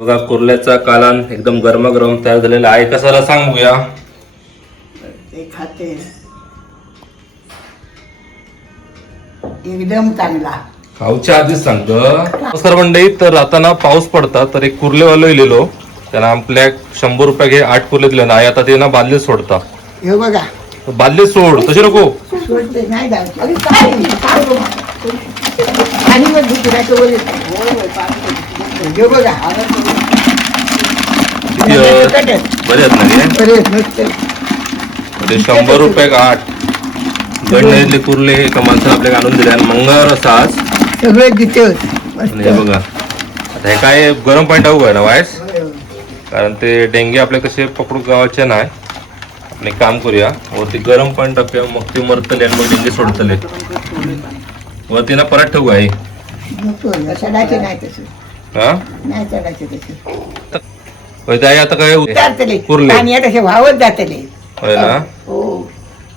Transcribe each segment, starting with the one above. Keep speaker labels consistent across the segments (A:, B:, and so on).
A: बघा कुर्ल्याचा कालान एकदम गरमागरम तयार झालेला आहे. कसाला सांग बघूया
B: ते खाते. एकदम चांगला.
A: खाऊच्या आधीच सांगतो. नमस्कार मंडळी तर आता ना पाऊस पडता तर एक कुर्लेवालो इलेलो. त्याला आपल्या शंभर रुपये घे आठ कुर्ले दिले ना आता ते ना बादलीत सोडता.
B: हे बघा.
A: बादलीत सोड तसे नको.
B: सोडते नाही जायचं अरे काय? काय मग दुसऱ्याचं?
A: बरे आहेत ना हे? ते शंभर रुपये का आठ गडनेले कुर्ले हे एका माणसाला आपल्याला आणून दिले आणि मंगळवार असा आज.
B: सगळे
A: आणि हे बघा आता हे काय गरम पाणी टाकू आहे ना वायस? कारण ते डेंगे आपले कसे पकडू गावाचे नाही. आपण एक काम करूया वरती गरम पाणी टाकूया मग ते मरतले आणि मग डेंगे सोडतले. वरती ना परत ठेवू आहे
B: नाही
A: आता काय
B: उतारतले.
A: कुर्ले.
B: पाणी तसे वाहत जातले. हो.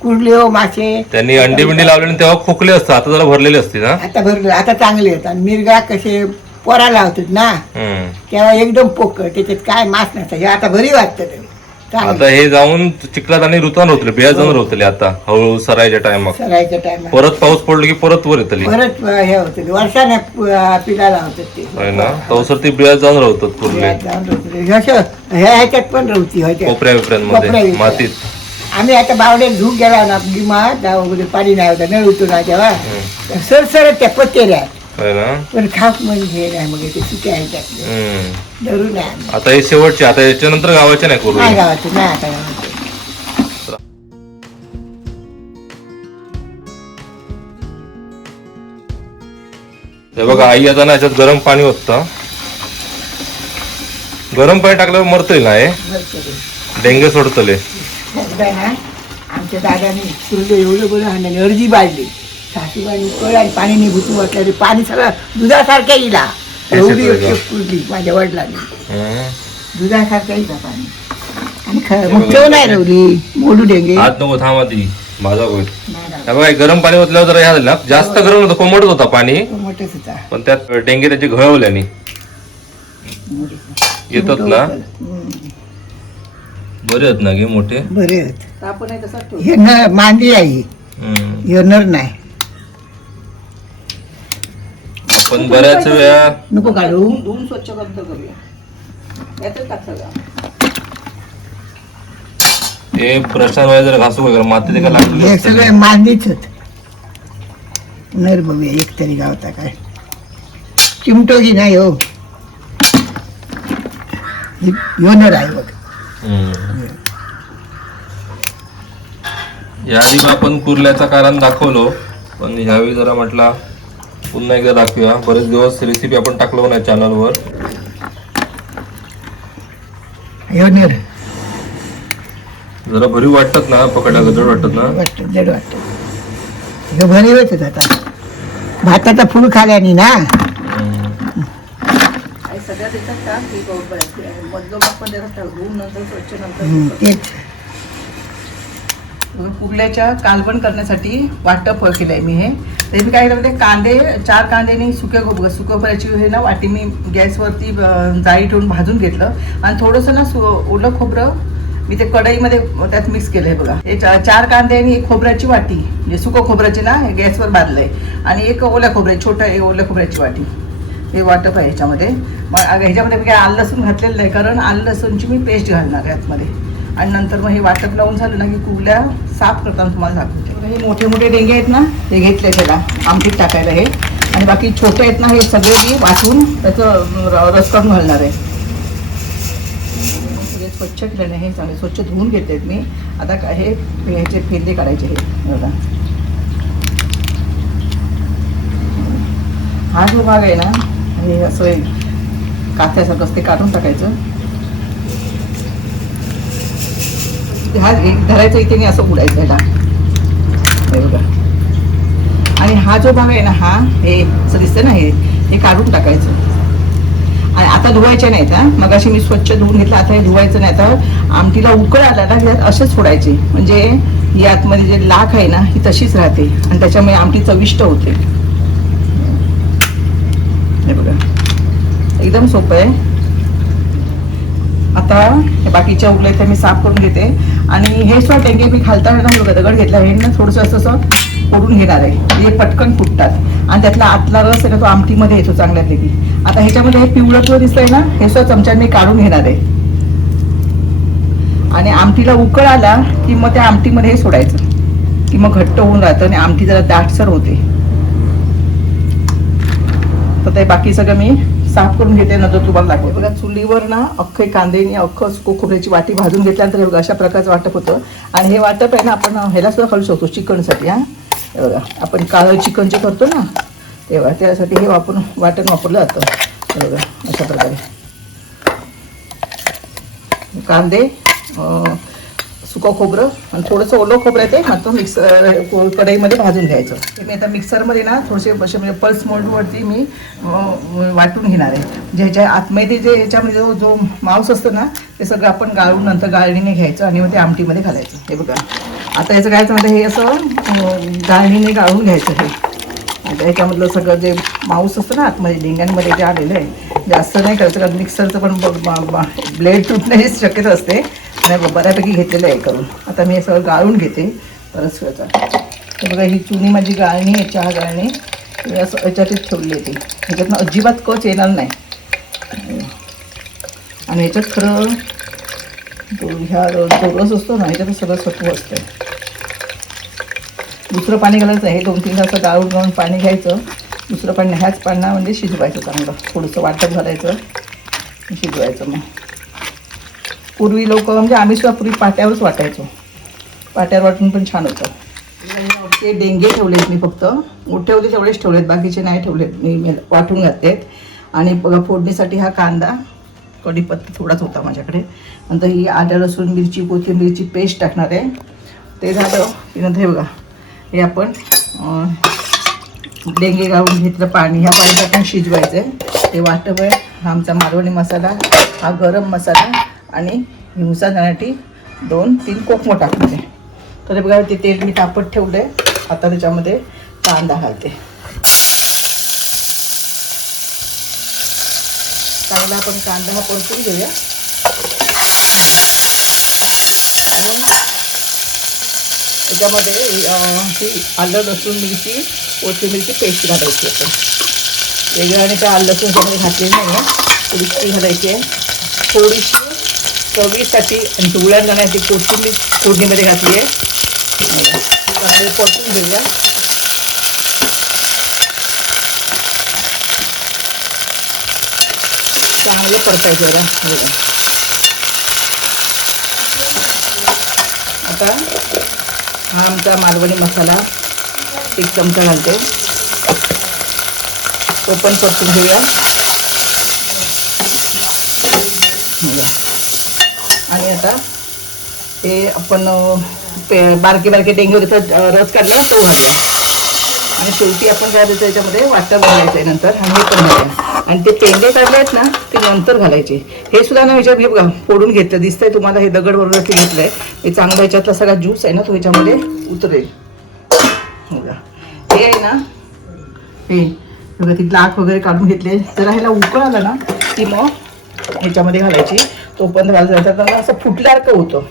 B: कुर्ले हो मासे.
A: त्यांनी अंडी बिंडी लावले आणि तेव्हा खोकले असतात. आता जरा भरलेले असते ना
B: आता भरलं आता चांगले आहेत. आणि मिरगा कसे पोराला होतात ना. तेव्हा एकदम पोकळ त्याच्यात काय मास नसतं. हे आता भरी वाटतं.
A: आता हे जाऊन चिखलात आणि ऋतुवान होतले बिया जाऊन होतले आता हळूहळू सरायच्या टायमात.
B: सरायच्या टायमा
A: परत पाऊस पडलो की परत वर येतली.
B: परत हे होतं वर्षाने पिकाला होतात ते.
A: होय ना? तवसर ती बिया जाऊन राहतात कुर्ले
B: बियात जाऊन राहतं. जसं ह्या ह्याच्यात पण रवती होत्या
A: कोपऱ्या बिपऱ्यांमध्ये
B: कोपऱ्या-
A: मातीत.
B: आम्ही आता बावड्यात धूक गेला ना गिमा वगैरे पाणी नाही होतं नळ होतो ना तेव्हा.
A: हम्म.
B: सरसरत त्या पत्तेल्या
A: होय ना?
B: पण खास म्हणजे नाही मग ते सुट्या आहे त्यातले
A: हम्म.
B: धरून नाही.
A: आता हे शेवटचे आता याच्यानंतर गावाचे नाही
B: नाही
A: कुर्ले
B: गावाचं. नाही आता गावाचं.
A: हे बघा आई आता ना याच्यात गरम पाणी होतं गरम पाणी टाकल्यावर मरतोय ना हे?
B: बरं केलं.
A: डेंगे सोडतले
B: एकदा ना आमच्या दादाने एवढं बरं आणले अर्धी बाजली. सासूबाई कळ आणि पाणी निघून वाटलं पाणी सगळं दुधासारखं येला एवढी पुरली माझ्या वडिलांनी. दुधासारखं पाणी. आणि खरं मग ठेव नाही रवली मोडू डेंगे
A: नको थांब माझा. हे हे गरम पाणी ओतल्यावर जरा ह्या झालं जास्त गरम होतं कोमटच होता पाणी.
B: तो मोठंच होता.
A: पण त्यात डेंगे त्याचे घळवल्याने. येतात ना. बरे आहेत ना गे मोठे?
B: बरे आहेत. हे मांदी आहे. हे नर नाही.
A: आपण बऱ्याच वेळा
B: नको काढू.
C: धुवून स्वच्छ बंद करूया. यातच टाक सगळं.
A: हे प्रशांत वगैरे जर घासू वगैरे माती ते का लागली
B: हे सगळे मांदीच नर बघूया एक तरी गावता काय. चिमटो की नाही हो. हे- ह्यो नर आहे बघ.
A: याआधी आपण कुर्ल्याचा कारण दाखवलो पण ह्यावेळी जरा म्हटला पुन्हा एकदा दाखवूया. बरेच दिवस रेसिपी आपण टाकलो नाही चॅनलवर जरा भरीव वाटतात ना पकडायला गजड वाटतात ना?
B: वाटतं जड वाटतं. भरी होत आता. भाताचा फुल खाल्यानी ना
C: सगळ्यात येतात का? मधलं स्वच्छ नंतर
B: तेच.
C: कुर्ल्याच्या कालवण करण्यासाठी वाटप केलं आहे मी हे. तर मी काय केलं म्हणजे कांदे चार कांदे आणि सुके गोब सुकोपऱ्याची हे ना वाटी मी गॅसवरती जाळी ठेवून भाजून घेतलं. आणि थोडंसं ना सु ओलं खोबरं मी ते कढईमध्ये त्यात मिक्स केलं आहे बघा. हे चार कांदे आणि एक खोबऱ्याची वाटी. म्हणजे सुकं खोबऱ्याची ना हे गॅसवर बांधलंय. आणि एक ओल्या खोबऱ्या छोटं एक ओल्या खोबऱ्याची वाटी. हे वाटप आहे ह्याच्यामध्ये. मग ह्याच्यामध्ये मी काय आलं लसूण घातलेलं नाही कारण आलं लसूणची मी पेस्ट घालणार आहे आतमध्ये. आणि नंतर मग हे वाटप लावून झालं ना की कुर्ल्या साफ करताना तुम्हाला दाखवते. हे मोठे मोठे डेंगे आहेत ना ते घेतले त्याला आमटीत टाकायला हे. आणि बाकी छोटे आहेत ना हे सगळे मी वाटून त्याचं र- रस करून घालणार आहे. सगळे स्वच्छ केलेले हे चांगले स्वच्छ धुवून घेते मी. आता काय हे ह्याचे फेंदे काढायचे हे. बघा. हा जो भाग आहे ना हे असं एक काथ्यासारखं असते काढून टाकायचं. हा एक धरायचं इथे नाही असं उडायचं ह्याला. हे बघा. आणि हा जो भाग आहे ना हा हे असं दिसतं ना हे हे काढून टाकायचं. आणि आता धुवायचे नाहीत हा. मग अशी मी स्वच्छ धुवून घेतलं आता हे धुवायचं नाही. आता आमटीला उकळ आला ना त्यात असेच सोडायचे म्हणजे ही आतमध्ये जे लाख आहे ना ही तशीच राहते. आणि त्याच्यामुळे आमटी चविष्ट होते. हे बघा. एकदम सोपं आहे. आता हे बाकीच्या उरले तर मी साफ करून घेते. आणि हे सुद्धा टेंगे मी खालताना बघा दगड घेतला. हे ना थोडंसं असं असं फोडून घेणार आहे. म्हणजे हे पटकन फुटतात. आणि त्यातला आतला रस आहे ना तो आमटीमध्ये येतो चांगल्यापैकी आता ह्याच्यामध्ये हे पिवळं पिवळं दिसतंय ना हे सुद्धा चमच्याने काढून घेणार आहे. आणि आमटीला उकळ आला की मग त्या आमटीमध्ये हे सोडायचं. की मग घट्ट होऊन राहतं आणि आमटी जरा दाटसर होते. तर ते बाकी सगळं मी साफ करून घेते नंतर तुम्हाला दाखवते. बघा चुलीवर ना अख्खे कांदे आणि अख्खं सुको खोबऱ्याची वाटी भाजून घेतल्यानंतर हे बघा अशा प्रकारचं वाटप होतं. आणि हे वाटप आहे ना आपण ह्याला सुद्धा घालू शकतो चिकनसाठी हा. हे बघा आपण काळं चिकन जे करतो ना तेव्हा त्यासाठी हे वापरून वाटण वापरलं जातं. हे बघा अशा प्रकारे. कांदे सुकं खोबरं आणि थोडंसं ओलं खोबरं आहे ते मात्र मिक्सर कढईमध्ये भाजून घ्यायचं. ते मी आता मिक्सरमध्ये ना थोडेसे असे म्हणजे पल्स मोडवरती मी वाटून घेणार आहे. ज्याच्या ह्याच्या आतमध्ये जे ह्याच्यामध्ये जो जो मांस असतं ना ते सगळं आपण गाळून नंतर गाळणीने घ्यायचं आणि मग ते आमटीमध्ये घालायचं. हे बघा. आता याचं घ्यायचं म्हणजे हे असं गाळणीने गाळून घ्यायचं हे. आता याच्यामधलं सगळं जे मांस असतं ना आतमध्ये लिंगांमध्ये जे आलेलं आहे जास्त नाही करायचं कारण मिक्सरचं पण ब्लेड तुटण्याची शक्यता असते. आणि बऱ्यापैकी घेतलेलं आहे करून. आता मी हे सगळं गाळून घेते परत सगळं तर बघा ही चुनी माझी गाळणी आहे चहा गाळणी. मी असं याच्यातच ठेवली होती. ह्याच्यातनं अजिबात कच येणार नाही. आणि ह्याच्यात खरं तो ह्या दोरस असतो ना ह्याच्यात सगळं सत्व असतं दुसरं पाणी घालायचं हे दोन तीन तास गाळून गाळून पाणी घ्यायचं. दुसरं पाणी ह्याच पाण्यामध्ये म्हणजे शिजवायचं चांगलं. थोडंसं वाटप घालायचं. शिजवायचं मग. पूर्वी लोक म्हणजे आम्ही सुद्धा पूर्वी पाट्यावरच वाटायचो. पाट्यावर वाटून पण छान होतं. ते डेंगे ठेवलेत मी फक्त. मोठे होते तेवढेच ठेवलेत बाकीचे नाही ठेवलेत. मी वाटून घातलेत. आणि बघा फोडणीसाठी हा कांदा कढीपत्ता थोडाच होता माझ्याकडे. नंतर ही आलं लसूण मिरची कोथिंबीरची पेस्ट टाकणार आहे. ते झालं की नंतर हे बघा. हे आपण डेंगे गाळून घेतलं पाणी. ह्या पाण्यात आपण शिजवायचं आहे ते वाटप आहे. हा आमचा मालवणी मसाला हा गरम मसाला. आणि हिंसा जाण्यासाठी दोन तीन कोकमं आहे तर बघा ते तेल मी तापत ठेवलं आहे आता त्याच्यामध्ये कांदा घालते. चांगला आपण कांदा हा परतून घेऊया. आणि त्याच्यामध्ये ही आलं लसूण मिरची कोथिंबीरची पेस्ट घालायची आहे. वेगळ्याने त्या आलं लसूण त्यामध्ये घातलेली नाही आहे थोडीशी घालायची आहे. थोडीशी चवीसाठी आणि पिवळ्या जाण्याची कोथिंबीर फोडणीमध्ये घातली आहे. चांगले परतून घेऊया. चांगलं परतायचं जरा. बघा आता हा आमचा मालवणी मसाला एक चमचा घालते. तो पण परतून घेऊया. बघा. आणि आता ते आपण पे बारके बारके डेंगे होते रस काढला तो घालूया आणि शेवटी आपण काय द्यायचं याच्यामध्ये वाटप घालायचं आहे नंतर आणि हे पण घालूया. आणि ते पेंडे काढले आहेत ना ते नंतर घालायचे. हे सुद्धा ना ह्याच्यात हे बघा फोडून घेतलं. दिसतंय तुम्हाला हे दगड बरोबर ते आहे हे चांगला ह्याच्यातला सगळा ज्यूस आहे ना तो ह्याच्यामध्ये उतरेल. हे आहे ना हे बघा ती लाख वगैरे काढून घेतले. जरा ह्याला उकळ आला ना की मग ह्याच्यामध्ये घालायची. तोपर्यंत घालायचं तर असं फुटल्यासारखं होतं.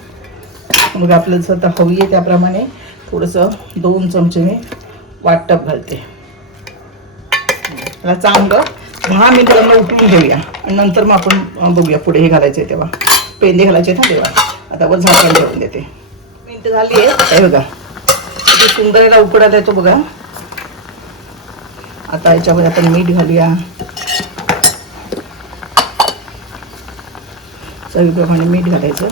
C: मग आपल्याला जसं आता हवी आहे त्याप्रमाणे थोडंसं दोन चमचे मी वाटप घालते. त्याला चांगलं दहा मिनिटं त्यांना उकळून घेऊया. आणि नंतर मग आपण बघूया पुढे हे घालायचे आहे तेव्हा. पेंदे घालायचे आहेत ना तेव्हा. आता वर झाकण ठेवून देते. मिनिटं झाली आहे हे बघा. किती सुंदर याला उकडायला येतो बघा. आता याच्यामध्ये आपण मीठ घालूया. चवीप्रमाणे मीठ घालायचं.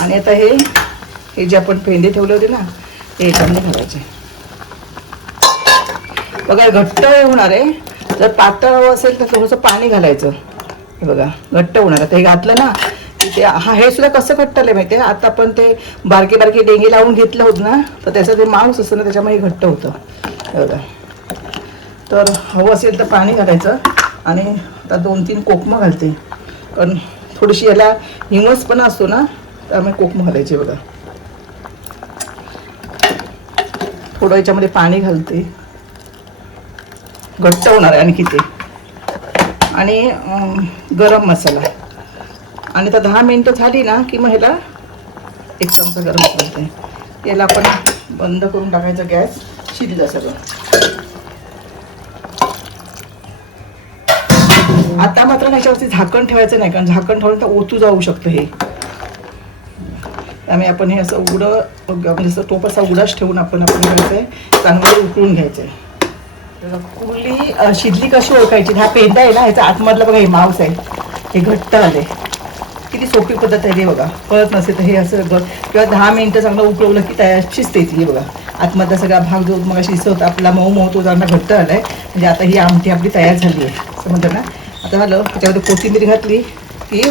C: आणि आता हे हे जे आपण पेंदे ठेवले होते ना ते याच्यामध्ये घालायचे. बघा घट्ट हे होणार आहे. जर पातळ हवं असेल तर थोडंसं पाणी घालायचं. हे बघा घट्ट होणार आता हे घातलं ना ते हा हे सुद्धा कसं घट्ट आलं माहिती आहे आता आपण ते बारके बारके डेंगे लावून घेतलं होतं ना तर त्याचं ते मांस असतं ना त्याच्यामुळे घट्ट होतं. हे बघा. तर हवं असेल तर पाणी घालायचं. आणि आता दोन तीन कोकमं घालते. कारण थोडीशी याला हिमसपणा असतो ना त्यामुळे कोकमं घालायचे बघा. थोडं याच्यामध्ये पाणी घालते. घट्ट होणार आहे आणखी ते. आणि गरम मसाला. आणि आता दहा मिनटं झाली ना की मग ह्याला एक चमचा गरम करते याला आपण बंद करून टाकायचं गॅस शिजलं सगळं. आता मात्र ह्याच्यावरती झाकण ठेवायचं नाही कारण झाकण ठेवलं तर ओतू जाऊ शकतं हे. त्यामुळे आपण हे असं उडं म्हणजे असं टोप असा उडाच ठेवून आपण आपण घ्यायचं आहे चांगलं उकळून घ्यायचं आहे कुर्ली शिदली शिजली कशी ओळखायची? हा पेंदा आहे ना ह्याचा आतमधला बघा हे मांस आहे. हे घट्ट आले किती सोपी पद्धत आहे हे बघा. कळत नसेल तर हे असं किंवा दहा मिनिटं चांगलं उकळवलं की तयार शिजते हे बघा. आतमधला सगळा भाग जो मग होता आपला मऊ मऊ तो चांगला घट्ट आलाय. म्हणजे आता ही आमटी आपली तयार झाली आहे. समजलं ना? आता झालं त्याच्यामध्ये कोथिंबीर घातली की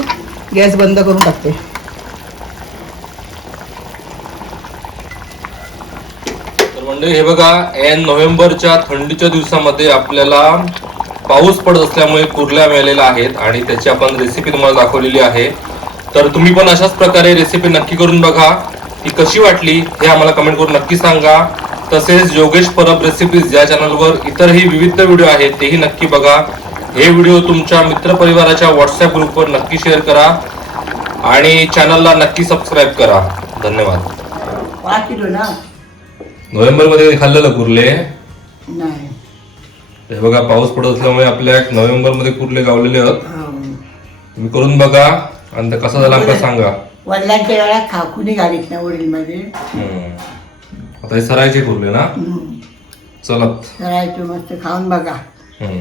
C: गॅस बंद करून टाकते.
A: तर हे बघा एन नोव्हेंबरच्या थंडीच्या दिवसामध्ये आपल्याला पाऊस पडत असल्यामुळे कुर्ल्या मिळालेल्या आहेत आणि त्याची आपण रेसिपी तुम्हाला दाखवलेली आहे. तर तुम्ही पण अशाच प्रकारे रेसिपी नक्की करून बघा. ती कशी वाटली हे आम्हाला कमेंट करून नक्की सांगा. तसेच योगेश परब रेसिपीज या चॅनलवर इतरही विविध व्हिडिओ आहेत तेही नक्की बघा. हे व्हिडिओ तुमच्या मित्रपरिवाराच्या व्हॉट्सअप ग्रुपवर नक्की शेअर करा आणि चॅनलला नक्की सबस्क्राईब करा. धन्यवाद.
B: पाच किलो ना?
A: नोव्हेंबरमध्ये खाल्लेलं कुर्ले.
B: नाही.
A: हे बघा पाऊस पडत असल्यामुळे आपल्या नोव्हेंबरमध्ये कुर्ले गावलेले आहेत.
B: हं.
A: तुम्ही करून बघा आणि ते कसा झाला आमका सांगा.
B: वडिलांच्या वेळा खाकुनी घालीत ना वडील मध्ये
A: हम्म. आता हे सरायचे कुर्ले ना? चला.
B: करायचं मस्त खाऊन बघा.
A: हम्म.